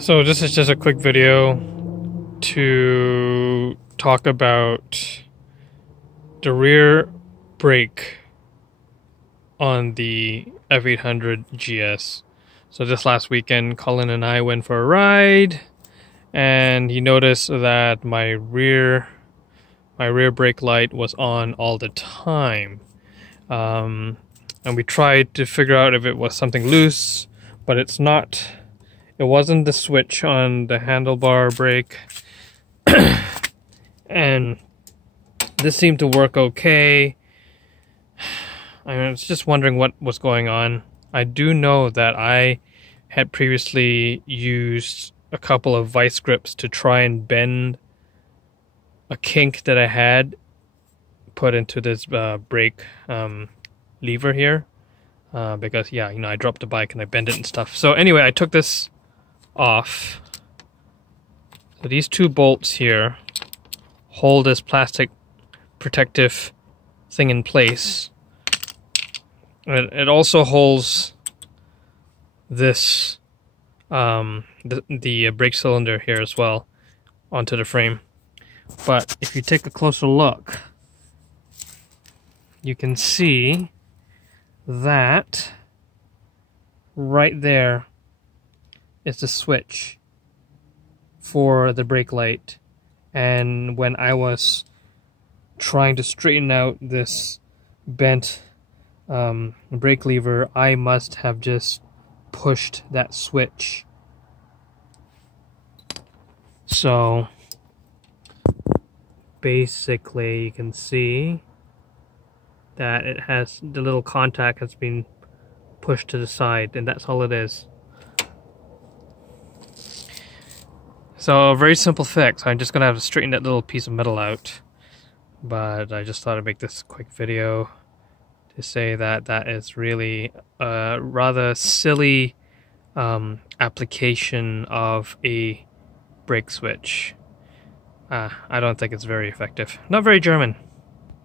So this is just a quick video to talk about the rear brake on the F800GS. So this last weekend, Colin and I went for a ride, and he noticed that my rear brake light was on all the time. And we tried to figure out if it was something loose, but it's not. It wasn't the switch on the handlebar brake. And this seemed to work okay. I was just wondering what was going on. I do know that I had previously used a couple of vice grips to try and bend a kink that I had put into this brake lever here. Because, yeah, I dropped the bike and I bent it and stuff. So anyway, I took this off. So these two bolts here hold this plastic protective thing in place. It also holds this the brake cylinder here as well onto the frame. But if you take a closer look, you can see that right there is the switch for the brake light. And when I was trying to straighten out this bent brake lever, I must have just pushed that switch. So basically you can see that it has, the little contact has been pushed to the side, and that's all it is. So a very simple fix. I'm just gonna have to straighten that little piece of metal out, but I just thought I'd make this quick video to say that that is really a rather silly application of a brake switch. I don't think it's very effective. Not very German.